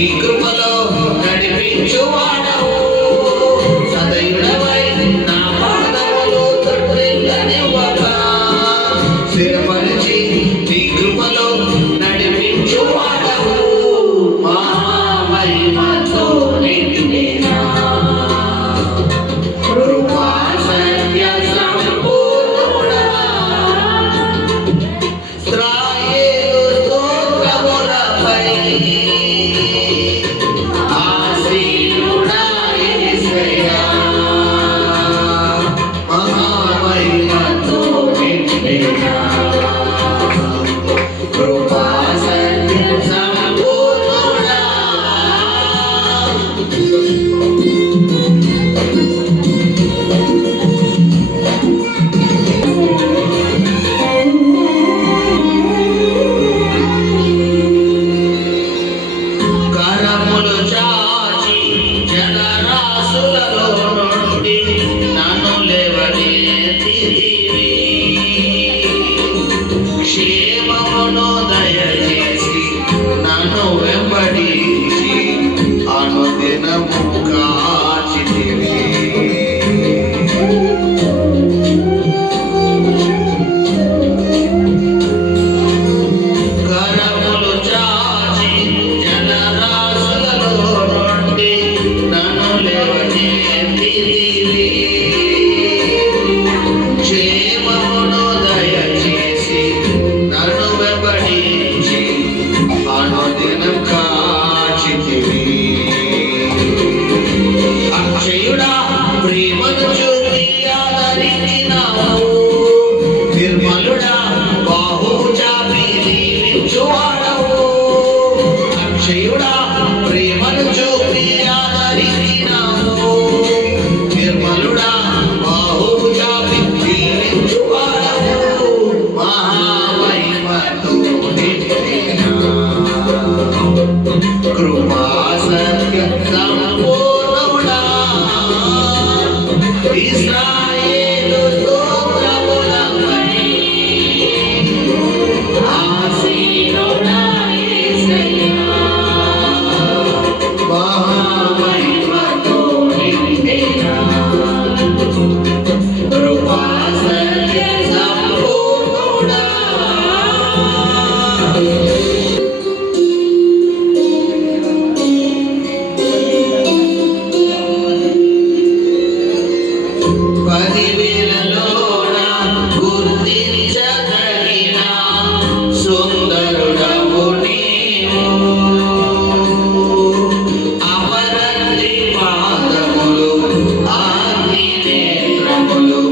Ingram Shiva the Ji прибыль. i mm -hmm.